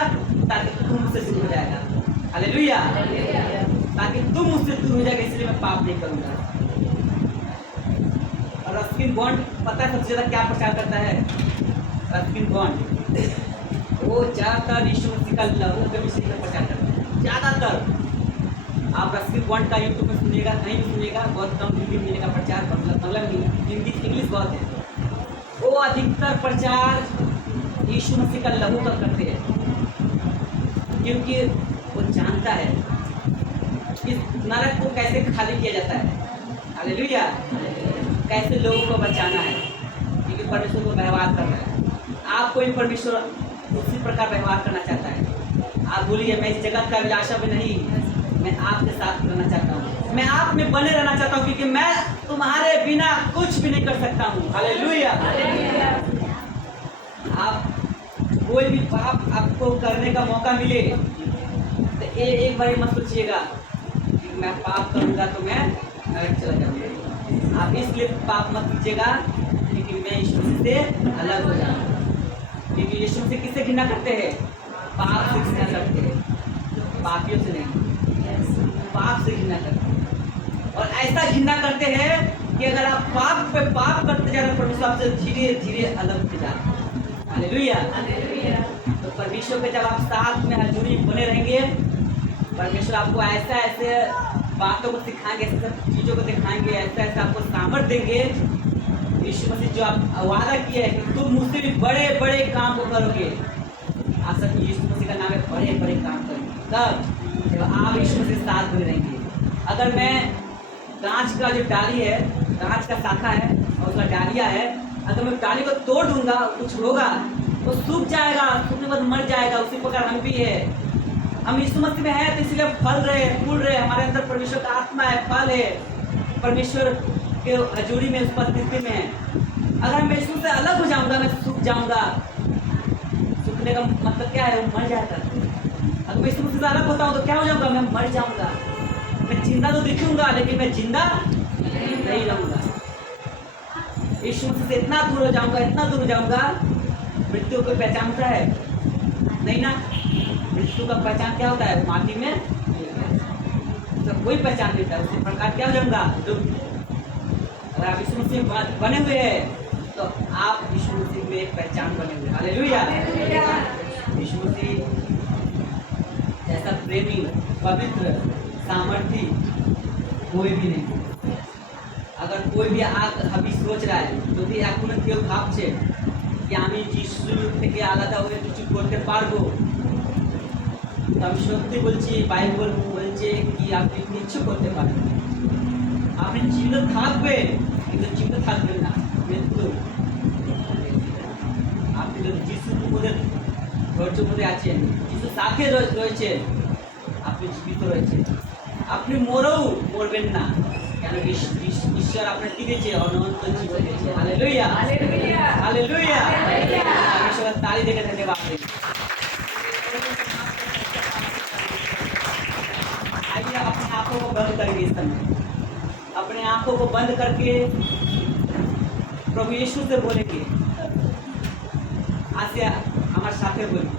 ताकि तुम मुझसे दूर हो जाएगा। हालेलुया। ताकि तुम मुझसे दूर हो जाएगा, इसलिए मैं पाप नहीं करूँगा। और रस्किन बॉन्ड पता है सबसे ज़्यादा क्या प्रचार करता है? रस्किन बॉन्ड वो ज़्यादातर यीशु मसीह का लहू के विषय में प्रचार करता है। ज़्यादातर आप रस्किन बॉन्ड का यूट्यूब में सुनिएगा, कहीं भी सुनिएगा, बहुत कम हिंदी में मिलेगा प्रचार, मतलब हिंदी इंग्लिश बहुत है। वो अधिकतर प्रचार यीशु मसीह का लहू का करते हैं, क्योंकि वो जानता है कि नरक को कैसे खाली किया जाता है। हालेलुया। कैसे लोगों को बचाना है, क्योंकि परमेश्वर को व्यवहार करना है। आपको भी परमेश्वर उसी प्रकार व्यवहार करना चाहता है। आप बोलिए मैं इस जगत का अभिलाषा में नहीं, मैं आपके साथ रहना चाहता हूँ, मैं आप में बने रहना चाहता हूँ, क्योंकि मैं तुम्हारे बिना कुछ भी नहीं कर सकता हूँ। हालेलुया। आप कोई भी पाप आपको करने का मौका मिले तो एक बार मत सोचिएगा कि मैं पाप करूँगा तो मैं नरक चला जाऊँगा। आप इसलिए पाप मत कीजिएगा क्योंकि मैं यीशु मसीह से अलग हो जाऊँगा। क्योंकि यीशु मसीह किससे घृणा करते हैं? पाप से घृणा करते हैं, पापियों से नहीं, पाप से घृणा करते हैं। और ऐसा घृणा करते हैं कि अगर आप पाप पे पाप करते जा रहे हैं, परमेश्वर आपसे धीरे धीरे अलग होते जा रहे हैं। हालेलुया। तो परमेश्वर के जब आप साथ में हजूरी बने रहेंगे, परमेश्वर आपको ऐसा ऐसे बातों को सिखाएंगे, ऐसे सब चीज़ों को दिखाएंगे, ऐसा ऐसा आपको सामर्थ देंगे। यीशु मसीह जो आप वादा किए है कि तुम मुझसे भी बड़े बड़े काम को करोगे, आप सब यीशु मसीह का नाम है, बड़े बड़े काम करेंगे। तब जब आप यीशु मसीह के साथ बने रहेंगे। अगर मैं कांच का जो डाली है, कांच का शाखा है और उसका डालिया है, अगर मैं डाली को तोड़ दूंगा, कुछ होगा, वो सूख जाएगा, सूखने के बाद मर जाएगा। उसी प्रकार हम भी है, हम यीशु मसीह में है तो इसलिए फल रहे, फूल रहे, हमारे अंदर परमेश्वर का आत्मा है, फल है, परमेश्वर के हजूरी में, उपस्थिति में है। अगर मैं यीशु से अलग हो जाऊंगा, मैं सूख जाऊंगा। सूखने का मतलब क्या है? वो मर जाएगा। अगर मैं यीशु मसीह से अलग होता हूँ तो क्या हो जाऊंगा? मैं मर जाऊंगा। मैं जिंदा तो दिखूंगा लेकिन मैं जिंदा नहीं रहूंगा। यीशु मसीह से इतना दूर हो जाऊंगा, इतना दूर हो जाऊंगा, मृत्यु को पहचानता है नहीं ना? मृत्यु का पहचान क्या होता है? माटी में तो कोई पहचान नहीं था। उसी प्रकार क्या हो जाऊंगा? अगर आप यीशु मसीह बने हुए हैं तो आप यीशु मसीह में एक पहचान बने हुए। हालेलुया। यीशु मसीह जैसा प्रेमी, पवित्र, सामर्थी कोई भी नहीं। अगर कोई भी अभी सोच रहा है যদি এখনো কেউ ভাবছে कि আমি যিশু থেকে আলাদা হয়ে কিছু করতে পারবো, তো আমি সত্যি বলছি, বাইবেল বলছে কি আপনি কিছু করতে পারবেন। আপনি জীবিত থাকবেন কিন্তু জীবিত থাকবেন না, মৃত্যু। আপনি যদি যিশুর মধ্যে ধৈর্য মধ্যে আছেন, যিশুর সাথে রয়েছেন, আপনি জীবিত রয়েছেন। আপনি মরেও মরবেন না, কেন ঈশ্বর আপনার কি দিয়েছে? অনন্ত জীবন দিয়েছে। हालेलुया। हालेलुया। हालेलुया। परमेश्वर का ताली देकर धन्यवाद दें। आइए अपनी आंखों को बंद करेंगे इस समय, अपने आंखों को बंद करके प्रभु यीशु से बोलेंगे। आज से हमारे साथ बोलिए,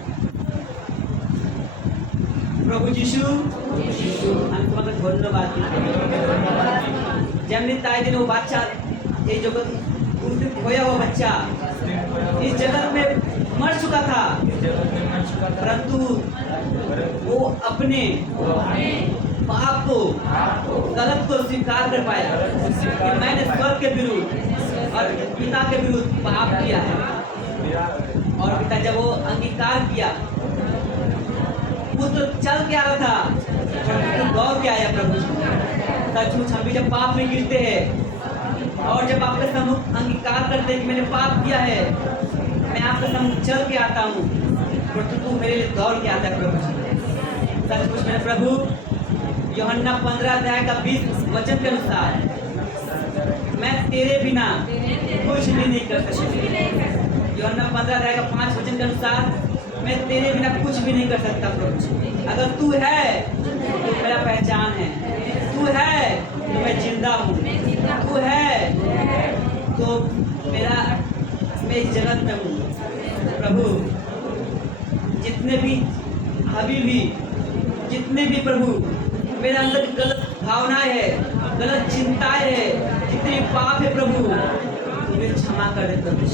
প্রভু যিশু আমি তোমাকে ধন্যবাদ দিই যেমনি তাই दिन वो बच्चा ये जगत उपस्थित होया हुआ बच्चा इस जगत में मर चुका था परंतु वो अपने पाप को गलत को स्वीकार कर पाया कि मैंने स्वर्ग के विरुद्ध और पिता के विरुद्ध पाप किया है और पिता जब वो अंगीकार किया वो तो चल के आ रहा था तो दौड़ के आया प्रभु सचमुच हम भी जब पाप में गिरते हैं और जब आपके सम्मुख अंगीकार करते हैं कि मैंने पाप किया है मैं आपके सम्मुख चल के आता हूँ परंतु तू मेरे लिए दौड़ के आता है प्रभु सचमुच मेरे प्रभु यूहन्ना 15 अध्याय का 20 वचन के अनुसार मैं तेरे बिना कुछ भी नहीं कर सकता यूहन्ना 15 अध्याय का 5 वचन के अनुसार मैं तेरे बिना कुछ भी नहीं कर सकता प्रभु अगर तू है तो मेरा पहचान है तू है तो मैं जिंदा हूँ तू है तो मेरा मैं इस जगत में हूँ प्रभु जितने भी अभी भी जितने भी प्रभु मेरे अंदर गलत भावनाएं है गलत चिंताएं है जितने पाप है प्रभु मुझे क्षमा कर दे प्रभु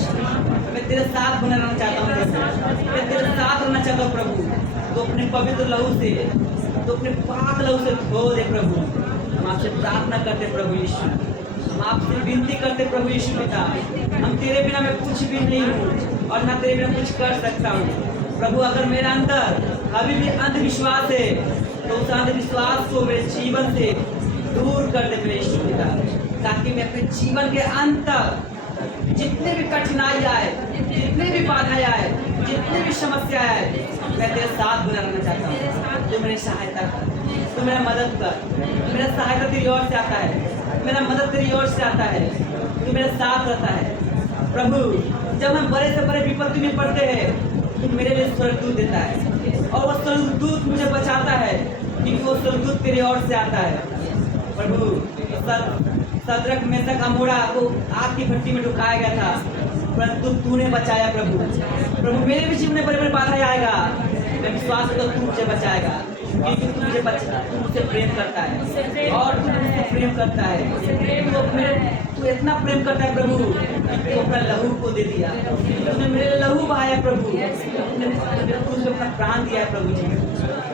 मैं तेरे साथ बना रहना चाहता हूँ प्रभु मैं तेरे साथ रहना चाहता हूँ प्रभु तो अपने पवित्र लहू से तो अपने पाक लहू से धो दे प्रभु हम आपसे प्रार्थना करते प्रभु यीशु हम आपसे विनती करते प्रभु यीशु पिता हम तेरे बिना मैं कुछ भी नहीं हूँ और ना तेरे बिना कुछ कर सकता हूँ प्रभु अगर मेरा अंदर अभी भी अंधविश्वास है तो उस अंधविश्वास को मेरे जीवन से दूर कर दे मेरे यीशु पिता ताकि मैं अपने जीवन के अंत तक जितने भी कठिनाई आए जितने भी बाधाएं आए जितनी भी समस्या आए मैं तेरे साथ बना रहना चाहता हूँ तू मेरी सहायता कर तू मेरा मदद कर मेरा सहायता तेरी ओर से आता है मेरा मदद तेरी ओर से आता है तू मेरे साथ रहता है प्रभु जब हम बड़े से बड़े विपत्ति में पड़ते हैं तू मेरे लिए स्वर्गदूत देता है और वो स्वर्गदूत मुझे बचाता है क्योंकि वो स्वर्गदूत तेरी ओर से आता है प्रभु सदरक मेसक अमोरा को आग की भट्टी में डुकाया गया था परंतु तूने बचाया प्रभु प्रभु मेरे भी जीवन में बड़े बड़े बाधाएं आएगा मैं विश्वास करता हूँ तू मुझे बचाएगा क्योंकि तू मुझसे प्रेम करता है और तू मुझसे प्रेम करता है तू इतना प्रेम करता है प्रभु कि तू अपना लहू को दे दिया तूने मेरे लिए लहू बहाया प्रभु तूने अपना प्राण दिया है प्रभु जी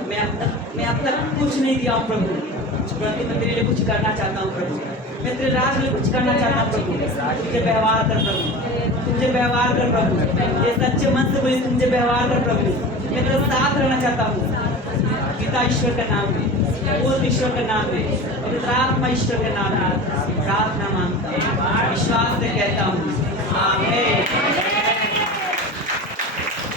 मैं अब तक कुछ नहीं दिया हूँ प्रभु परंतु मैं तेरे लिए कुछ करना चाहता हूँ प्रभु मैं तेरे राज में कुछ करना चाहता हूँ प्रभु तुझे व्यवहार कर प्रभु तुझे व्यवहार कर प्रभु ये सच्चे मन से बोली तुझे व्यवहार कर प्रभु मैं तेरे साथ रहना चाहता हूँ पिता ईश्वर का नाम में पुत्र ईश्वर का नाम में पवित्र आत्मा ईश्वर के नाम में प्रार्थना मांगता हूँ